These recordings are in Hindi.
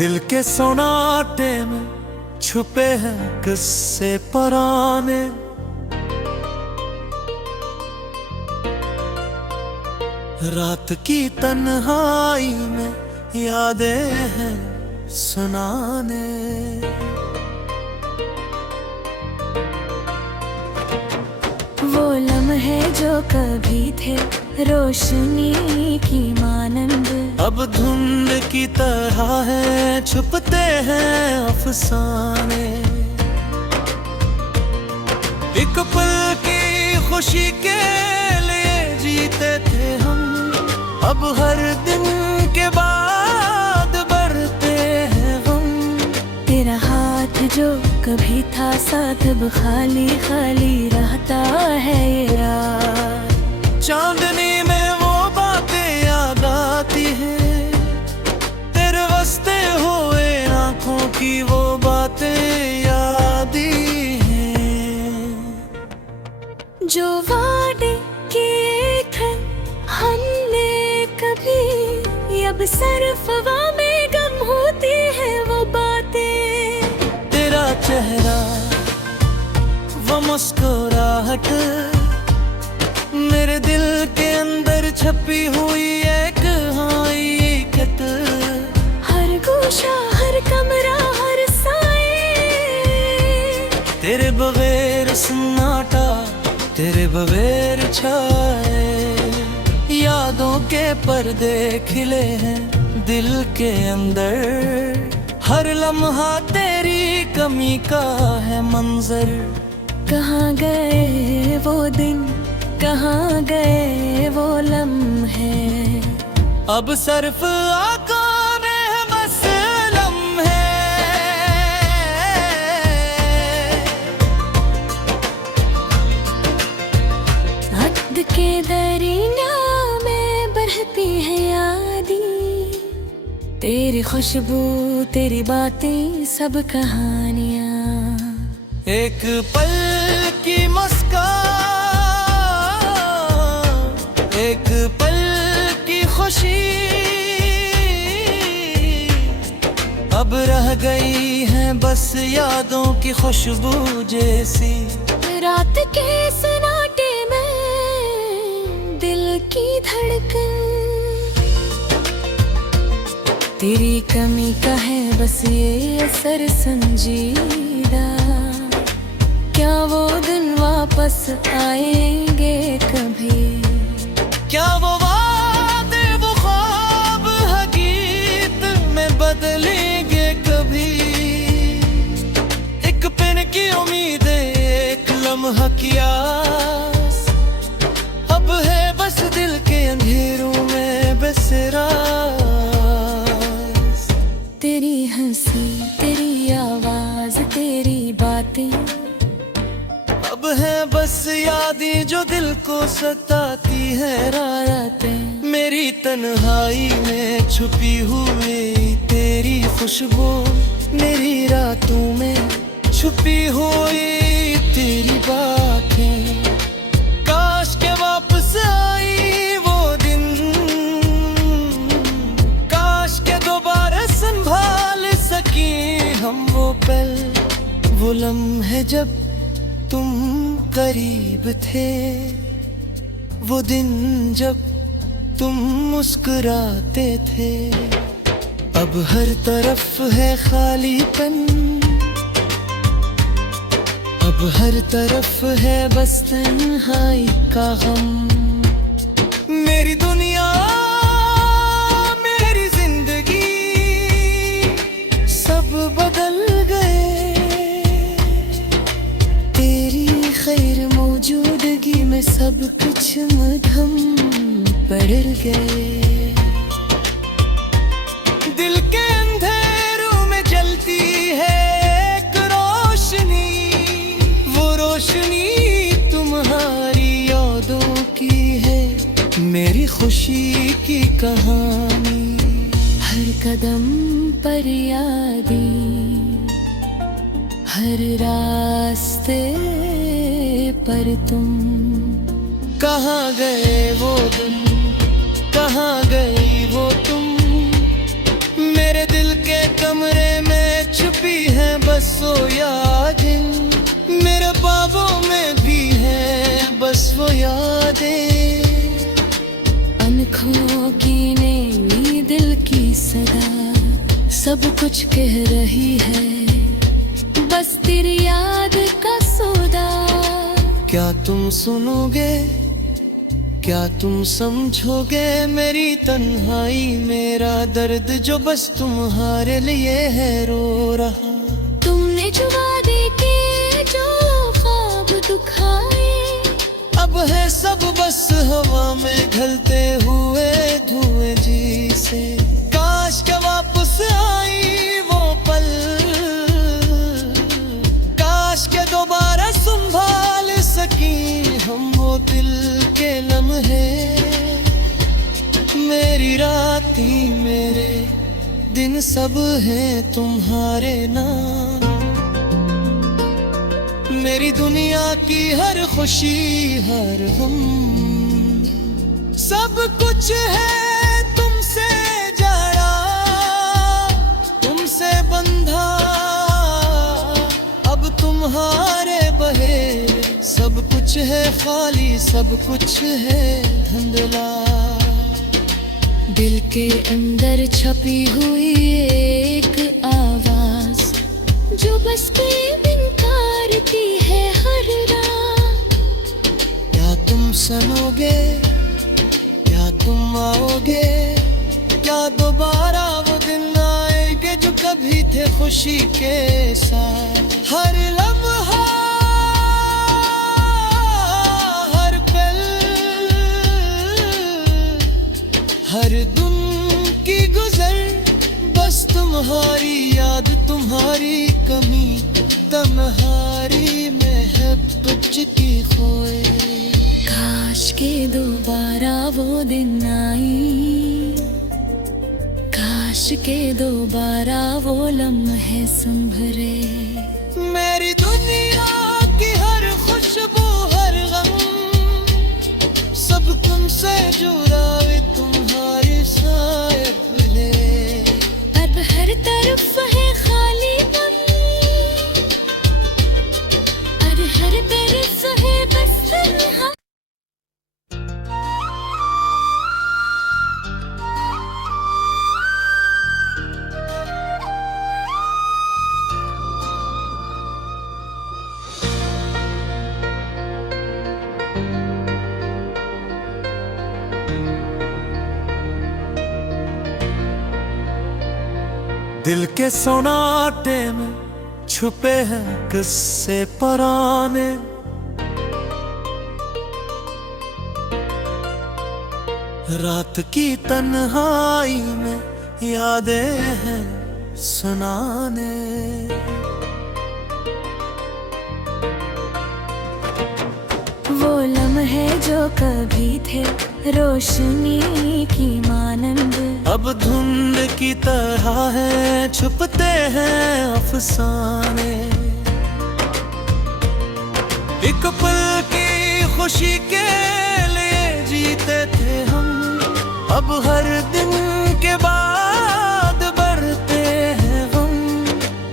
दिल के सोनाटे में छुपे हैं किस्से पुराने। रात की तन्हाई में यादें हैं सुनाने। वो लम्हे जो कभी थे रोशनी की मानंद, अब धुंध की तरह है छुपते हैं अफसाने। एक पल की खुशी के लिए जीते थे हम, अब हर दिन के बाद बढ़ते हैं हम। तेरा हाथ जो कभी था साथ अब खाली खाली रहता है ये यार। चांदनी में वो बातें याद आती हैं, तेरे वास्ते हुए आंखों की वो बातें याद हैं। जो वादे किए थे हमने कभी, अब सिर्फ हवा में गम होती है वो बातें। तेरा चेहरा वो मुस्कुराहट, मेरे दिल के अंदर छपी हुई एक हकीकत। हर गोशा हर कमरा हर साए, तेरे बगैर सन्नाटा तेरे बगैर छाए। यादों के पर्दे खिले हैं दिल के अंदर, हर लम्हा तेरी कमी का है मंजर। कहाँ गए वो दिन, कहाँ गए वो लम्हे, अब सिर्फ आंखों में है बस लम्हे। हद के दरिया में बहती है यादें, तेरी खुशबू तेरी बातें सब कहानियाँ। एक पल की मुस्कान, एक पल की खुशी, अब रह गई है बस यादों की खुशबू जैसी। रात के सन्नाटे में दिल की धड़कन, तेरी कमी का है बस ये असर संजीदा। क्या वो दिन वापस आएंगे कभी, क्या वो वादे वो ख्वाब हकीकत में बदलेंगे कभी। एक पल की उम्मीद एक लम्हा की आस, अब है बस दिल के अंधेरों में बसेरा। तेरी हंसी तेरी आवाज तेरी बातें, अब है बस यादें जो दिल को सताती है रातें। मेरी तन्हाई में छुपी हुई तेरी खुशबू, मेरी रातों में छुपी हुई तेरी बातें। काश के वापस आई वो दिन, काश के दोबारा संभाल सकी हम वो पल, वो लम्हे जब तुम करीब थे, वो दिन जब तुम मुस्कुराते थे। अब हर तरफ है खालीपन, अब हर तरफ है बस तन्हाई का गम। मेरी दुनिया मेरी जिंदगी सब बदल गए, तेरी खैर मौजूदगी में सब कुछ मध्यम पड़ गए। दिल के अंधेरों में जलती है एक रोशनी, वो रोशनी तुम्हारी यादों की है, मेरी खुशी की कहानी। हर कदम पर यादें, हर रास्ते पर तुम। कहाँ गए वो दिन, कहाँ गई वो तुम, मेरे दिल के कमरे में छुपी है बस वो यादें, मेरे ख्वाबों में भी है बस वो यादें। अनखों की नैनी दिल की सदा सब कुछ कह रही है, बस तेरी याद का सौदा। क्या तुम सुनोगे, क्या तुम समझोगे मेरी तन्हाई, मेरा दर्द जो बस तुम्हारे लिए है रो रहा। तुमने जो वादे के जो ख्वाब दुखाए, अब है सब बस हवा में ढलते हुए धुएं जी से। काश के वापस आई वो पल, काश के दोबारा संभाल सकी हम वो दिल के लम्हे। मेरी राती मेरे दिन सब हैं तुम्हारे नाम, मेरी दुनिया की हर खुशी हर गम, सब कुछ है तुमसे जड़ा तुमसे बंधा। अब तुम्हारे बहे सब कुछ है खाली, सब कुछ है धुंधला। दिल के अंदर छपी हुई एक आवाज जो बस के बिन करती है हर रात। क्या तुम सुनोगे, क्या तुम आओगे, क्या दोबारा वो दिन आएंगे जो कभी थे खुशी के साथ। हर लम्हा हर पल हर दिन की गुजर, बस तुम्हारी याद तुम्हारी कमी तुम्हारी महब्बत की खोए। काश के दोबारा वो दिन आई, काश के दोबारा वो लम्हे संभरे। मेरी दुनिया की हर खुशबू हर गम, सब तुमसे जुड़ा वे तुम्हारी शायद ले। अब हर तरफ है खाली गम, और हर तरफ है बस तन्हा। दिल के सोनाटे में छुपे हैं किस्से पुराने, रात की तन्हाई में यादें हैं सुनाने। वो लम्हे जो कभी थे रोशनी की मानंद, अब धुंध की तरह है छुपते हैं अफसाने। एक पल की खुशी के लिए जीते थे हम, अब हर दिन के बाद बढ़ते हैं हम।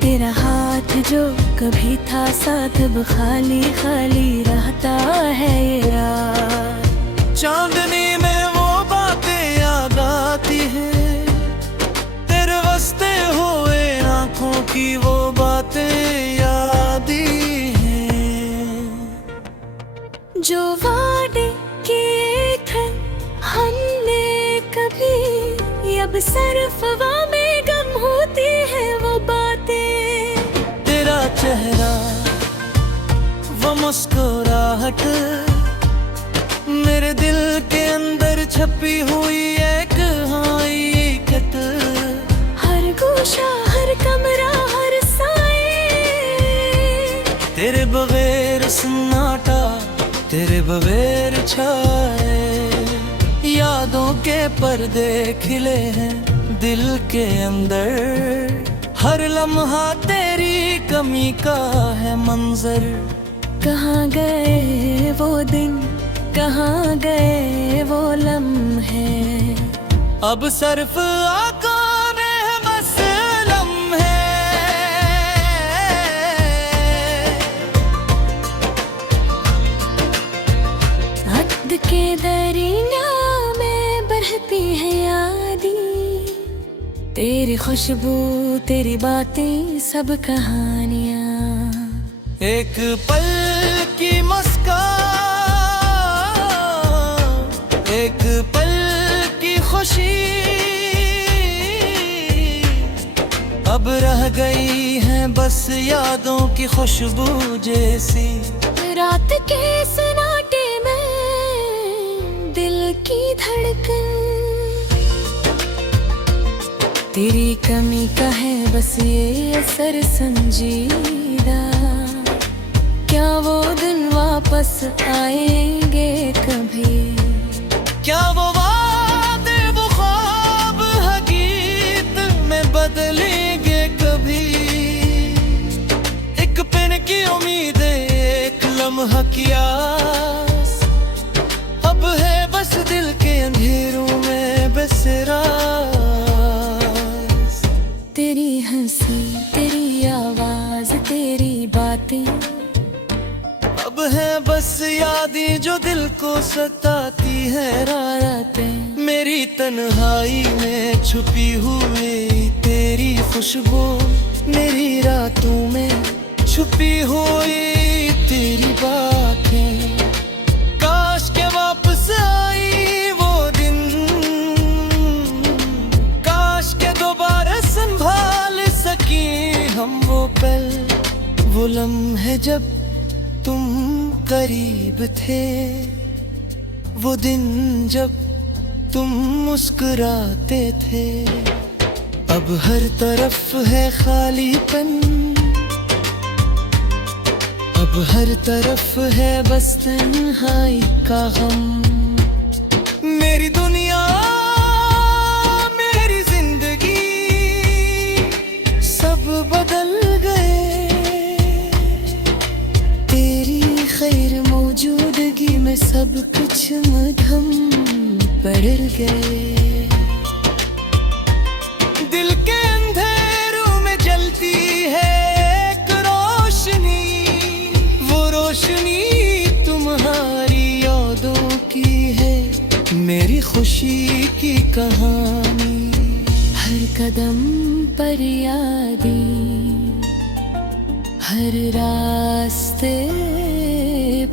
तेरा हाथ जो कभी था साथ अब खाली खाली रहता है ये रात। चांदनी में वो बातें याद आती हैं, तेरे वास्ते हुए आंखों की वो बातें याद हैं। जो वादे किए थे हमने कभी, अब सिर्फ हवा में गम होती है वो बातें। तेरा चेहरा वो मुस्कुराहट, मेरे दिल के अंदर छपी हुई एक हकीकत। हर गोशा हर कमरा हर साए, तेरे बगैर सन्नाटा तेरे बगैर छाए। यादों के पर्दे खिले हैं दिल के अंदर, हर लम्हा तेरी कमी का है मंजर। कहाँ गए वो दिन, कहाँ गए वो लम्हे, अब सिर्फ आंखों में है बस लम्हे। याद के दरिया में बहती है यादें, तेरी खुशबू तेरी बातें सब कहानियाँ। एक पल की मुस्कान, एक पल की खुशी अब रह गई है बस यादों की खुशबू जैसी। रात के सन्नाटे में दिल की धड़कन, तेरी कमी का है बस ये असर संजीदा। क्या वो दिन वापस आएंगे कभी? क्या वो वादे वो ख्वाब हकीकत में बदलेंगे कभी? एक पल की उम्मीद, एक लम्हा की आस, अब है बस दिल के अंधेरों में बस राज। तेरी हंसी तेरी आवाज तेरी बातें अब है बस यादें जो दिल को सताती है रातें। मेरी तन्हाई में छुपी हुई तेरी खुशबू, मेरी रातों में छुपी हुई तेरी बातें। काश के वापस आई वो दिन, काश के दोबारा संभाल सकी हम वो पल, वो लम्हे जब तुम करीब थे, वो दिन जब तुम मुस्कुराते थे। अब हर तरफ है खालीपन, अब हर तरफ है बस तन्हाई का गम। मेरी दुनिया मेरी जिंदगी सब बदल गए, तेरी खैर मौजूदगी में सब कुछ मध्यम पड़ गए। दिल के अंधेरों में जलती है एक रोशनी, वो रोशनी तुम्हारी यादों की है, मेरी खुशी की कहानी। हर कदम पर यादें, हर रास्ते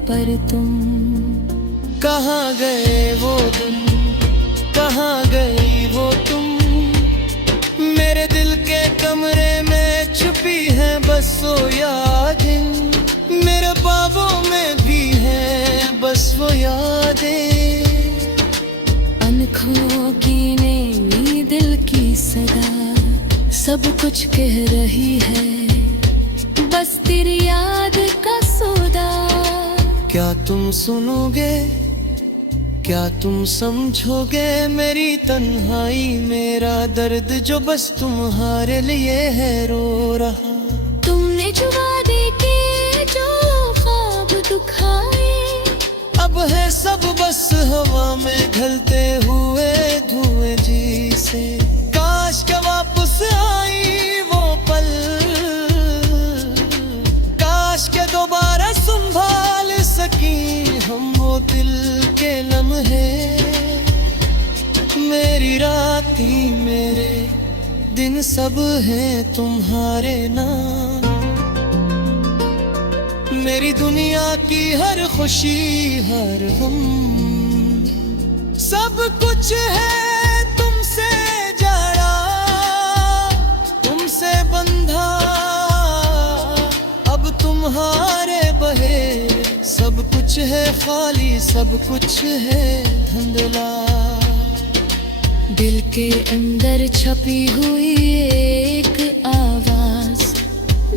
पर तुम। कहाँ गए वो दिन, कहाँ गई वो तुम? मेरे दिल के कमरे में छुपी है बस वो यादें, मेरे ख्वाबों में भी है बस वो यादें। अनखों की नैनी दिल की सदा सब कुछ कह रही है, बस तेरी याद का सौदा। क्या तुम सुनोगे, क्या तुम समझोगे मेरी तन्हाई, मेरा दर्द जो बस तुम्हारे लिए है रो रहा। तुमने जो वादे के जो ख्वाब दुखाए, अब है सब बस हवा में ढलते हुए धुएं जैसे। काश के वापस आई वो पल, काश के दोबारा संभाल सकी हम वो दिल के लम्हे। मेरी रातें मेरे दिन सब हैं तुम्हारे नाम, मेरी दुनिया की हर खुशी हर गम, सब कुछ है तुमसे जड़ा, तुमसे बंधा। अब तुम्हारे बहे सब कुछ है खाली, सब कुछ है धुंधला। दिल के अंदर छपी हुई एक आवाज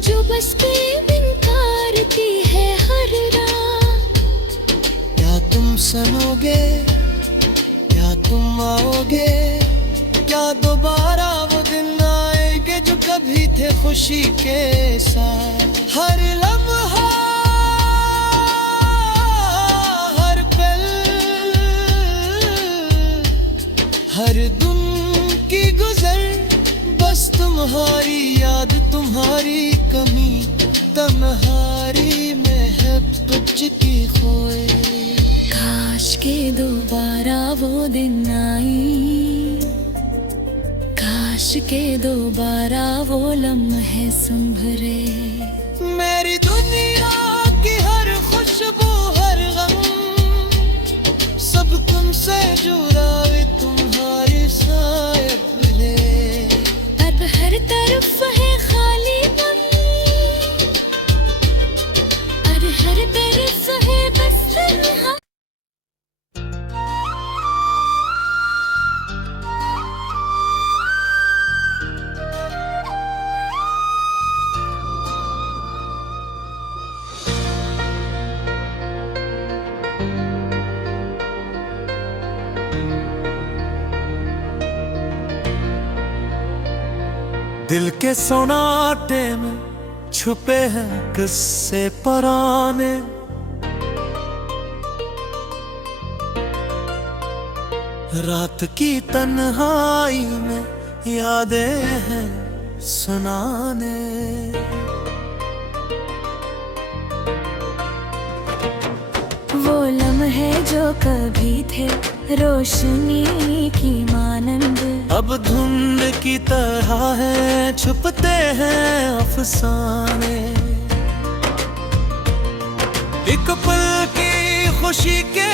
जो बस के बिन करती है हर रात। क्या तुम सुनोगे, क्या तुम आओगे, क्या दोबारा वो दिन आएंगे जो कभी थे खुशी के साथ। हर लम्हा हर पल, हर दिन की गुजर बस तुम्हारी याद, तुम्हारी कमी, तुम्हारी महब्बत की खोए। काश के दोबारा वो दिन आई, काश के दोबारा वो लम्हे संभरे। मेरी दुनिया की हर खुशबू हर गम सब तुमसे जुड़ा वे तुम्हारी शायद ले। अब हर तरफ है खाली गम, और हर तरफ है बस तन्हा। दिल के सोनाटे में छुपे हैं किस्से पुराने, रात की तन्हाई में यादें हैं सुनाने। वो लम्हे जो कभी थे रोशनी की मानंद, अब धुंध की तरह है छुपते हैं अफसाने। एक पल की खुशी के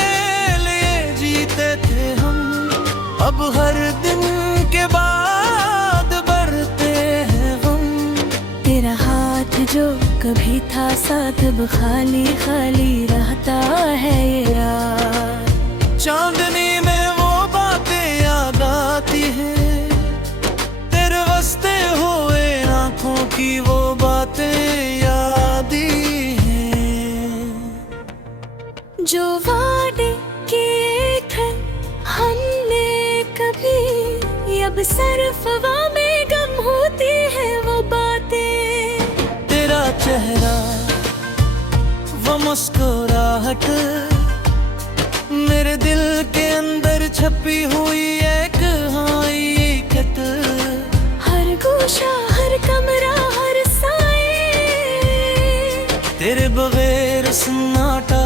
लिए जीते थे हम, अब हर दिन के बाद बढ़ते हैं गम। तेरा हाथ जो कभी था साथ अब खाली खाली रहता है ये यार। चांदनी में वो बातें याद आती हैं, तेरे वास्ते हुए आंखों की वो बातें याद हैं। जो वादे किए थे हमने कभी, अब सिर्फ हवा में गम होती है वो बातें। तेरा चेहरा वो मुस्कुराहट मेरे दिल के अंदर छपी हुई एक हकीकत। हर गोशा हर कमरा हर साए, तेरे बगैर सन्नाटा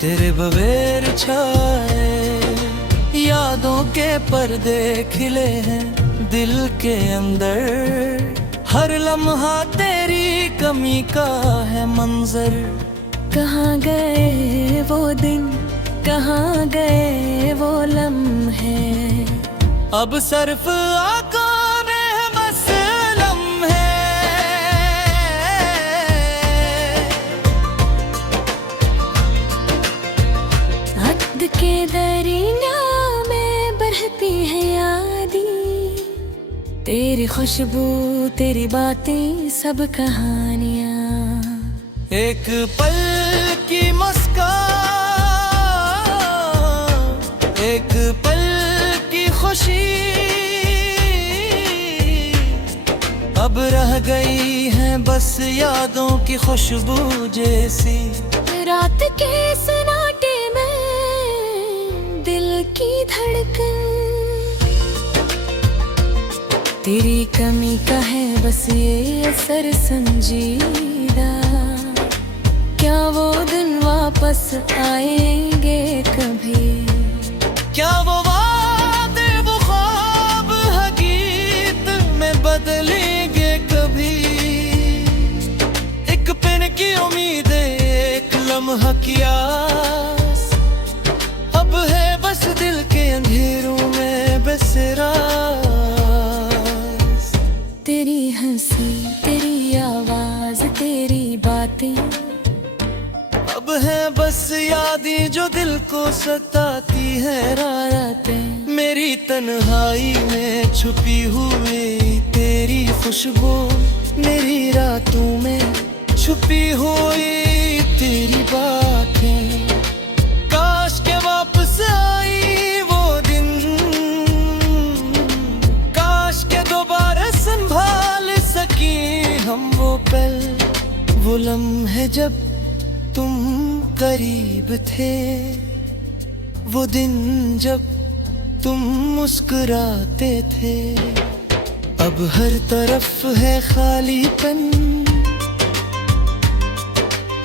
तेरे बगैर छाए। यादों के पर्दे खिले हैं दिल के अंदर, हर लम्हा तेरी कमी का है मंजर। कहाँ गए वो दिन, कहाँ गए वो लम्हे, अब सिर्फ आंखों में है बस लम्हे। हद के दरिया में बहती है यादें, तेरी खुशबू तेरी बातें सब कहानियाँ। एक पल की मुस्कान, एक पल की खुशी, अब रह गई है बस यादों की खुशबू जैसी। रात के सन्नाटे में दिल की धड़कन, तेरी कमी का है बस ये असर संजीदा। क्या वो दिन वापस आएंगे कभी, क्या वो वादे वो ख्वाब हकीकत में बदलेंगे कभी। एक पल की उम्मीद एक लम्हा की आस, अब है बस दिल के अंधेरों में बस राज। तेरी हंसी तेरी आवाज तेरी बातें, अब है बस यादें जो दिल को सताती है रातें। मेरी तन्हाई में छुपी हुई तेरी खुशबू, मेरी रातों में छुपी हुई तेरी बातें। काश के वापस आई वो दिन, काश के दोबारा संभाल सकी हम वो पल, वो लम्हे जब तुम करीब थे, वो दिन जब तुम मुस्कुराते थे। अब हर तरफ है खालीपन,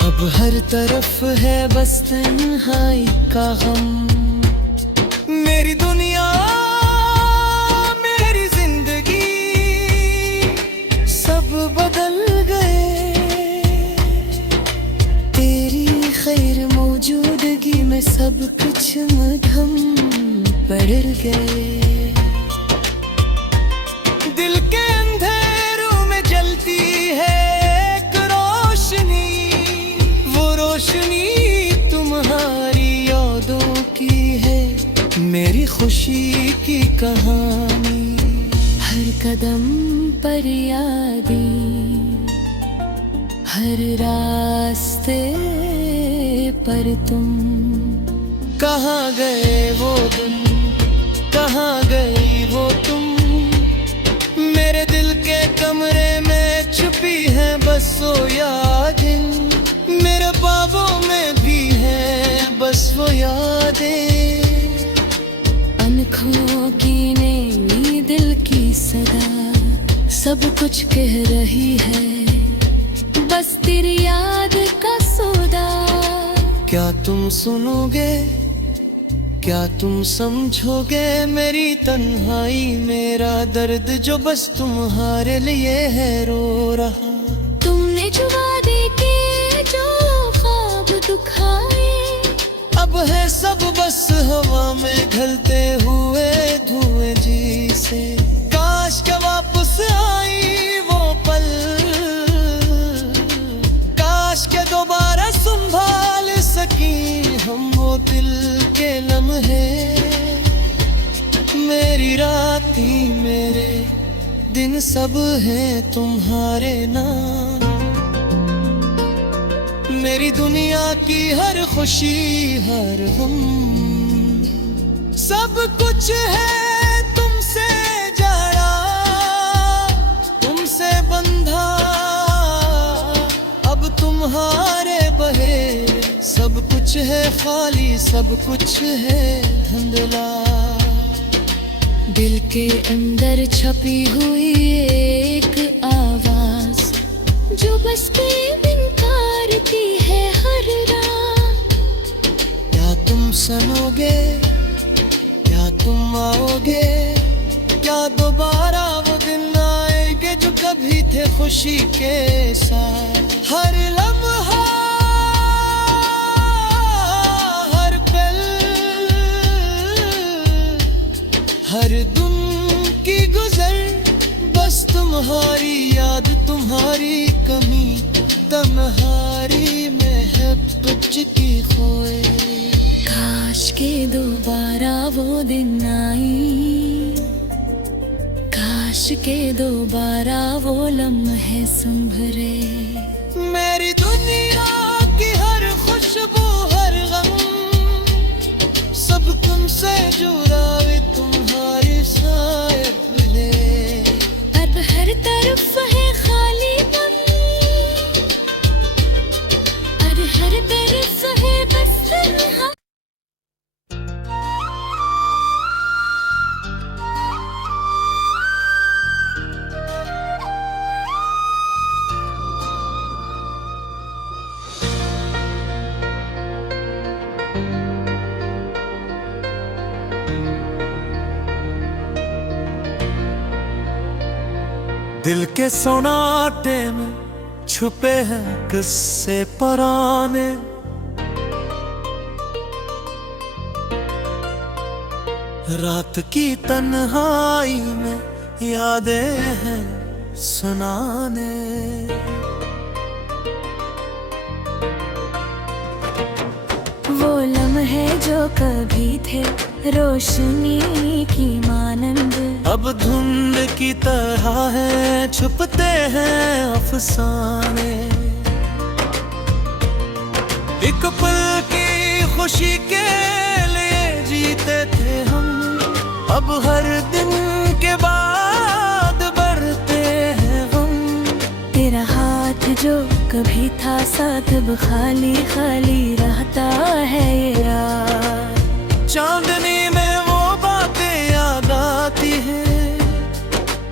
अब हर तरफ है बस तन्हाई का गम। सब कुछ मध्यम पड़ गए। दिल के अंधेरों में जलती है एक रोशनी, वो रोशनी तुम्हारी यादों की है, मेरी खुशी की कहानी। हर कदम पर यादें, हर रास्ते पर तुम। कहाँ गए वो दिन, कहाँ गई वो तुम, मेरे दिल के कमरे में छुपी है बस वो यादें, मेरे ख्वाबों में भी है बस वो यादें। अनखों की नई दिल की सदा सब कुछ कह रही है, बस तेरी याद का सौदा। क्या तुम सुनोगे, क्या तुम समझोगे मेरी तन्हाई, मेरा दर्द जो बस तुम्हारे लिए है रो रहा। तुमने जो वादे किए, जो ख्वाब दुखाए, अब है सब बस हवा में ढलते हुए धुएं जी से। काश के वापस आई वो पल, काश के दोबारा संभाल सकी हम वो दिल के लम्हे। मेरी रातें मेरे दिन सब हैं तुम्हारे नाम, मेरी दुनिया की हर खुशी हर गम, सब कुछ है तुमसे जड़ा, तुमसे बंधा। अब तुम्हारे बहे सब कुछ है खाली, सब कुछ है धुंधला। दिल के अंदर छपी हुई एक आवाज जो बस के बिनकारती है हर रात। क्या तुम सुनोगे, क्या तुम आओगे, क्या दोबारा वो दिन आएंगे जो कभी थे खुशी के साथ। हर लम्हा हर पल, हर दिन की गुजर बस तुम्हारी याद, तुम्हारी कमी, तन्हारी मोहब्बत की खोए। काश के दोबारा वो दिन आई, काश के दोबारा वो लम्हे संभरे। मेरी दुनिया की हर खुशबू हर गम, सब तुमसे जुड़ा वे तुम्हारी शायद ले। अब हर तरफ है खालीपन, अब हर तरफ है बस तन्हा। दिल के सोनाटे में छुपे हैं किस्से पुराने, रात की तन्हाई में यादें हैं सुनाने। वो लम्हे जो कभी थे रोशनी की मानंद, अब धुंध की तरह है छुपते हैं अफसाने। एक पल की खुशी के लिए जीते थे हम, अब हर दिन के बाद बढ़ते हैं गम। तेरा हाथ जो कभी था साथ अब खाली खाली रहता है ये यार। चांदनी में वो बातें याद आती हैं,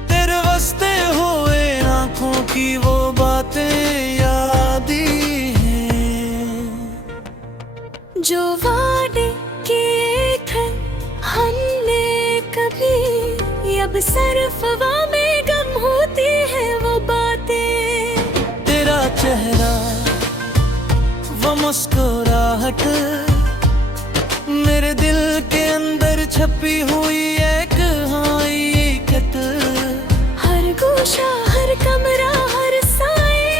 तेरे वास्ते हुए आंखों की वो बातें याद हैं। जो वादे किए थे हमने कभी, अब सिर्फ हवा में गम होती है वो बातें। तेरा चेहरा वो मुस्कुराहट, छपी हुई एक हकीकत, हर गोशा हर कमरा हर साए,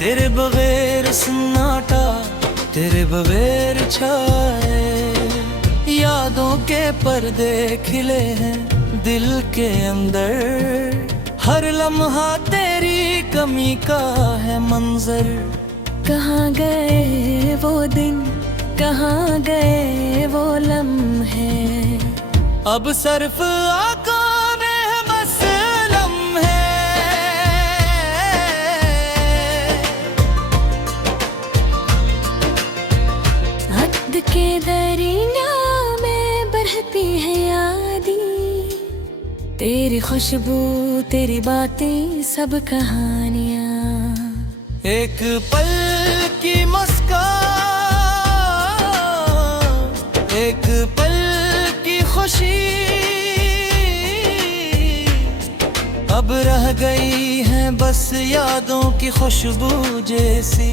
तेरे बगैर सन्नाटा तेरे बगैर छाए। यादों के पर्दे खिले हैं दिल के अंदर, हर लम्हा तेरी कमी का है मंजर। कहाँ गए वो दिन, कहाँ गए वो लम्हे, अब सिर्फ आंखों में है बस लम्हे। हद के दरिया में बहती है यादें, तेरी खुशबू तेरी बातें सब कहानियाँ। एक पल की मुस्कान, एक पल की खुशी, अब रह गई है बस यादों की खुशबू जैसी।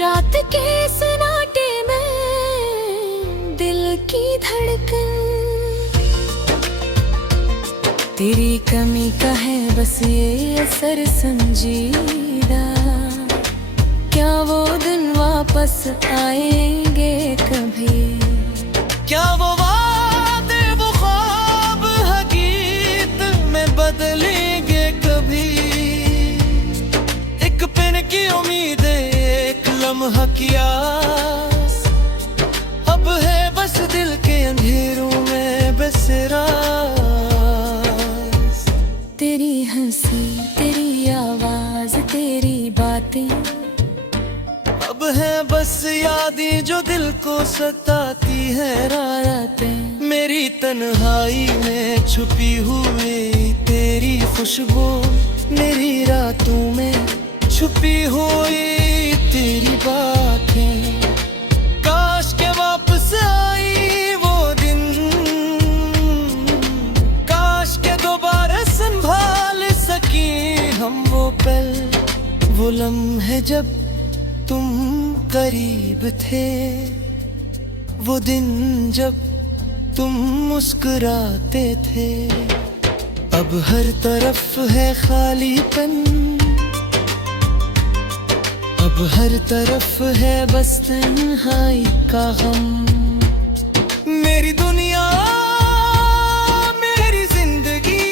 रात के सन्नाटे में दिल की धड़कन, तेरी कमी का है बस ये असर संजीदा। क्या वो दिन वापस आएंगे कभी, क्या वो वादे वो ख्वाब हकीकत में बदलेंगे कभी। एक पिन की उम्मीद एक लम्हा की आस, अब है बस दिल के अंधेरों में बसेरा। तेरी हंसी तेरी आवाज तेरी बातें, अब है बस यादें जो दिल को सताती है रातें। मेरी तन्हाई में छुपी हुई तेरी खुशबू, मेरी रातों में छुपी हुई तेरी बातें। काश के वापस आई वो दिन, काश के दोबारा संभाल सकी हम वो पल, वो लम्हे जब तुम करीब थे, वो दिन जब तुम मुस्कुराते थे। अब हर तरफ है खालीपन, अब हर तरफ है बस तन्हाई का गम। मेरी दुनिया मेरी जिंदगी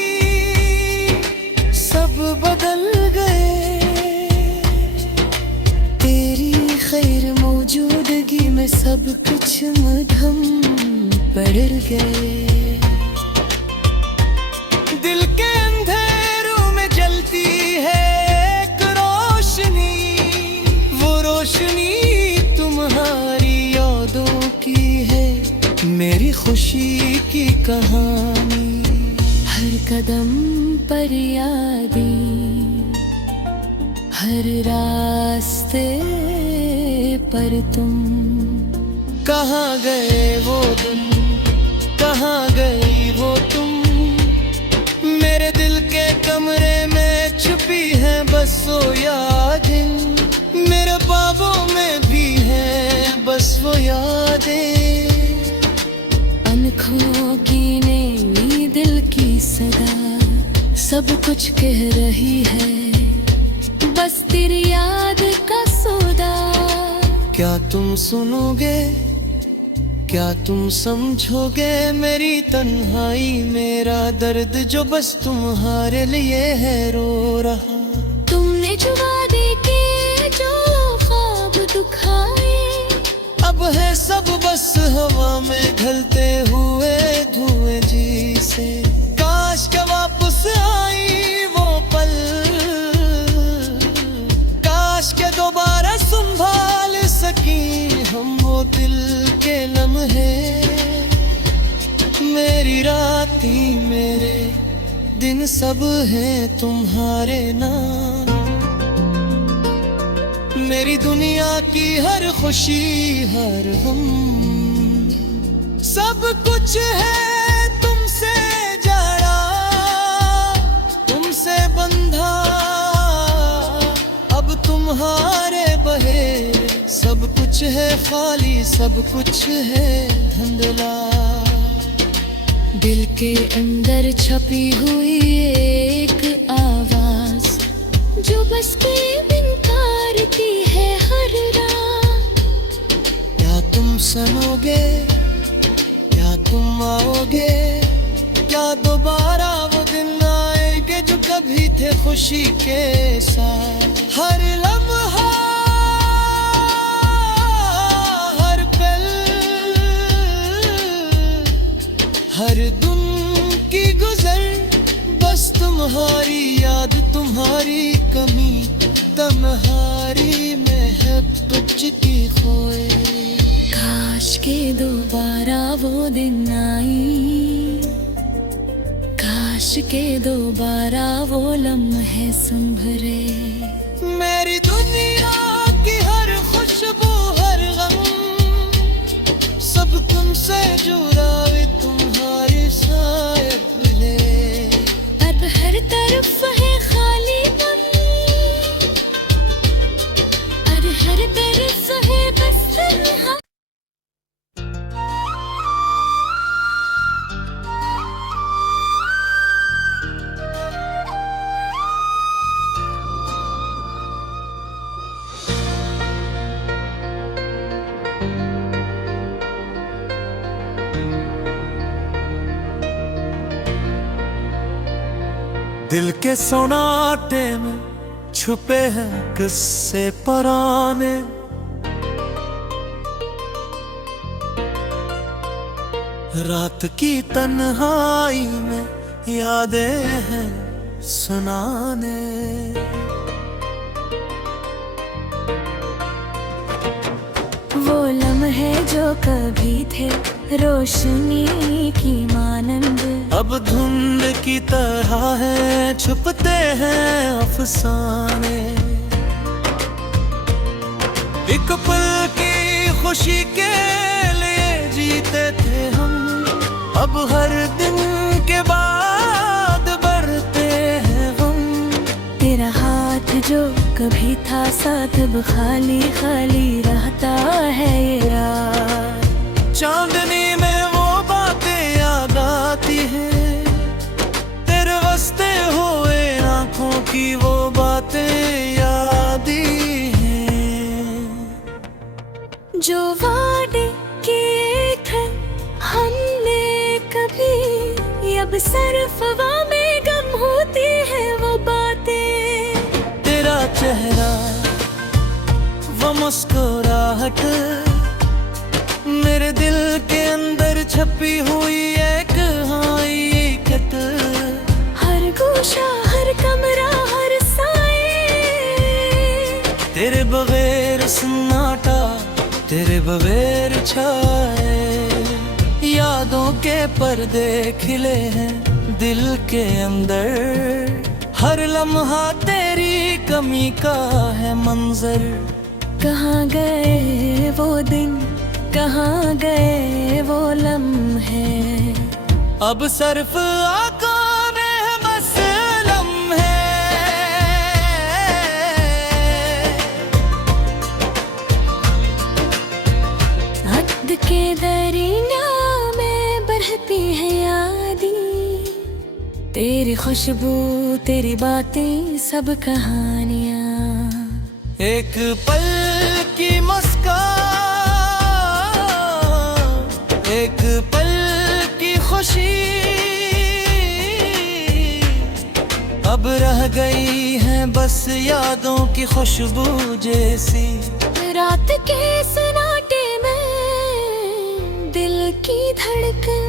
सब बदल गए, तेरी खैर मौजूदगी में सब कुछ मध्यम पड़ गए। दिल के अंधेरों में जलती है एक रोशनी, वो रोशनी तुम्हारी यादों की है, मेरी खुशी की कहानी। हर कदम पर यादें, हर रास्ते पर तुम। कहाँ गए वो दिन, कहाँ गई वो तुम, मेरे दिल के कमरे में छुपी है बस वो यादें। मेरे ख्वाबों में भी है बस वो यादें। अनखों की नई दिल की सदा सब कुछ कह रही है, बस तेरी याद का सौदा। क्या तुम सुनोगे, क्या तुम समझोगे मेरी तन्हाई, मेरा दर्द जो बस तुम्हारे लिए है रो रहा। तुमने जो वादे के जो ख्वाब दुखाए, अब है सब बस हवा में ढलते हुए धुएं जी से। काश के वापस आई वो पल, काश के दोबारा संभाल सकी हम वो दिल के लम्हे। मेरी रातें मेरे दिन सब हैं तुम्हारे नाम, मेरी दुनिया की हर खुशी हर गम। सब कुछ है तुमसे जड़ा, तुमसे बंधा, अब तुम्हारे बहे। सब कुछ है खाली, सब कुछ है धुंधला। दिल के अंदर छपी हुई एक आवाज जो बस के बिन कारती है हर रात। क्या तुम सुनोगे, क्या तुम आओगे, क्या दोबारा वो दिन आएंगे जो कभी थे खुशी के साथ। हर लम्हा, हर पल, हर दिन की गुजर, बस तुम्हारी याद, तुम्हारी कमी, तुम्हारी मोहब्बत की खोए। काश के दोबारा वो दिन आई, काश के दोबारा वो लम्हे संभरे। मेरी दुनिया की हर खुशबू, हर गम, सब तुमसे जुड़ा वे तुम्हारे साथ मिले। अब हर तरफ है खाली पन, और हर तरफ है बस तन्हा। दिल के सोनाटे में छुपे हैं किस्से पुराने, रात की तन्हाई में यादें हैं सुनाने। वो लम्हे जो कभी थे रोशनी की मानंद, अब धुंध की तरह है, छुपते हैं अफसाने। एक पल की खुशी के लिए जीते थे हम, अब हर दिन के बाद बढ़ते हैं गम। तेरा हाथ जो कभी था साथ, अब खाली खाली रहता है ये रात। चांदनी में वो बातें याद आती हैं, तेरे वास्ते हुए आंखों की वो बातें याद हैं। जो वादे किए थे हमने कभी, अब सिर्फ हवा में गम होती है वो बातें। तेरा चेहरा, वो मुस्कुराहट, मेरे दिल के अंदर छपी हुई एक हकीकत। हर गोशा, हर कमरा, हर साए, तेरे बगैर सन्नाटा, तेरे बगैर छाए। यादों के पर्दे खिले हैं दिल के अंदर, हर लम्हा तेरी कमी का है मंजर। कहाँ गए वो दिन, कहाँ गए वो लम्हे, अब सिर्फ आंखों में बस लम्हे। हद के दरिया में बहती है यादें, तेरी खुशबू, तेरी बातें, सब कहानियाँ। एक पल की मुस्कान, एक पल की खुशी, अब रह गई है बस यादों की खुशबू जैसी। रात के सन्नाटे में दिल की धड़कन,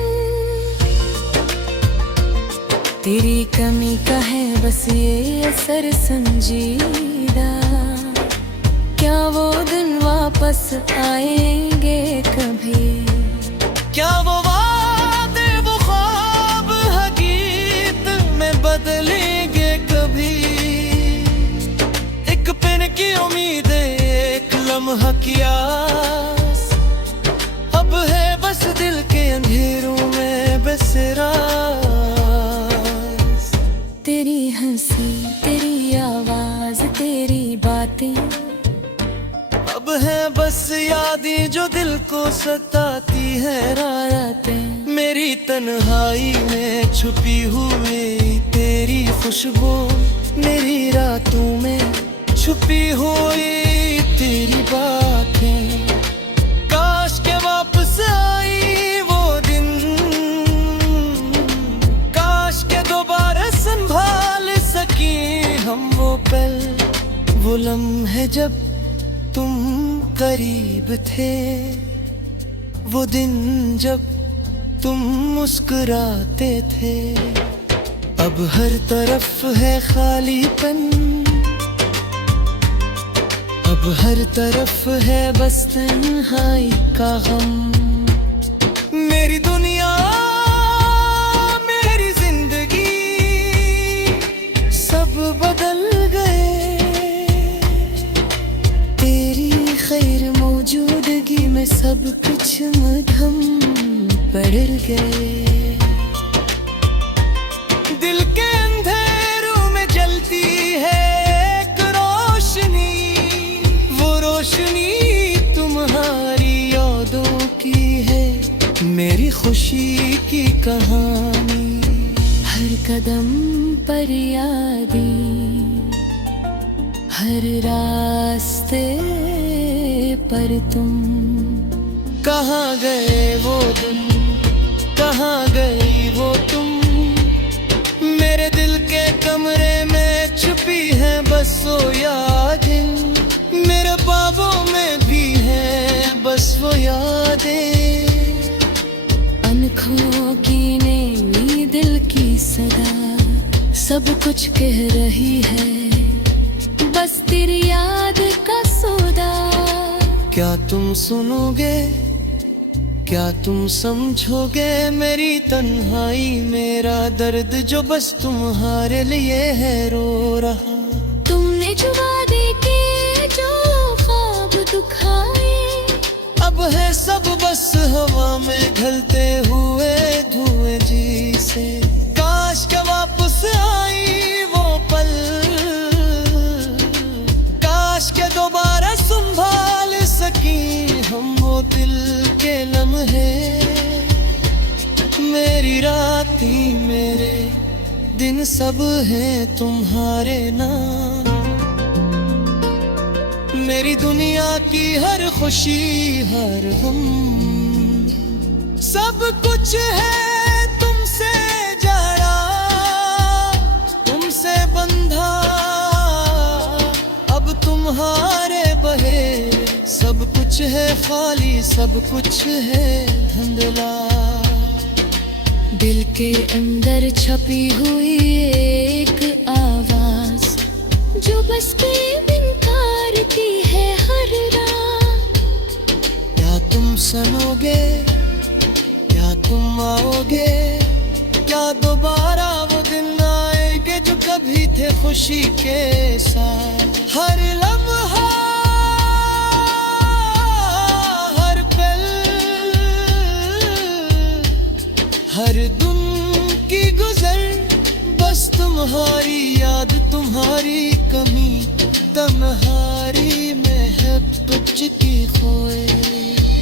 तेरी कमी का है बस ये असर संजीदा। क्या वो दिन वापस आएंगे कभी, क्या वो वादे, वो ख्वाब हकीकत में बदलेंगे कभी। एक पल की उम्मीद, एक लम्हा की आस, अब है बस दिल के अंधेरों में बस राज। तेरी हंसी, तेरी आवाज, तेरी बातें, अब है बस यादें जो दिल को सताती है रातें। मेरी तन्हाई में छुपी हुई तेरी खुशबू, मेरी रातों में छुपी हुई तेरी बातें। काश के वापस आई वो दिन, काश के दोबारा संभाल सकी हम वो पल, वो लम्हे जब तुम करीब थे, वो दिन जब तुम मुस्कुराते थे। अब हर तरफ है खालीपन, अब हर तरफ है बस तन्हाई का गम। मेरी दुनिया मेरी जिंदगी सब बदल गए, तेरी खैर मौजूदगी में सब कुछ मध्यम पड़ गए। दिल के अंधेरों में जलती है एक रोशनी, वो रोशनी तुम्हारी यादों की है, मेरी खुशी की कहानी। हर कदम पर यादें, हर रास्ते पर तुम। कहाँ गए वो दिन, कहाँ गई वो तुम, मेरे दिल के कमरे में छुपी है बस वो यादें, मेरे ख्वाबों में भी है बस वो यादें। अनखों की नेमी दिल की सदा सब कुछ कह रही है, बस तेरी याद का सौदा। क्या तुम सुनोगे, क्या तुम समझोगे मेरी तन्हाई, मेरा दर्द जो बस तुम्हारे लिए है रो रहा। तुमने जो वादे किए, जो ख्वाब दुखाए, अब है सब बस हवा में ढलते हुए धुएं जी से। काश के वापस आई वो पल, काश के दोबारा संभाल सकी हम वो दिल के लम्हे। मेरी रातें मेरे दिन सब हैं तुम्हारे नाम, मेरी दुनिया की हर खुशी हर गम, सब कुछ है तुमसे जड़ा, तुमसे बंधा। अब तुम्हारे बहे सब कुछ है खाली, सब कुछ है धुंधला। दिल के अंदर छपी हुई एक आवाज, जो बस के बिन करती है हर रात। क्या तुम सुनोगे, क्या तुम आओगे, क्या दोबारा वो दिन आएंगे जो कभी थे खुशी के साथ। हर लम्हा हर पल, हर दिन की गुजर, बस तुम्हारी याद तुम्हारी कमी, तुम्हारी मोहब्बत की खोए।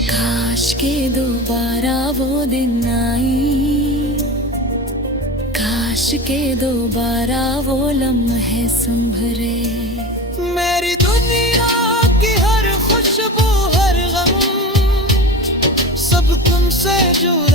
काश के दोबारा वो दिन आई, काश के दोबारा वो लम्हे संभरे। मेरी दुनिया की हर खुशबू हर गम, सब तुमसे जुड़ा।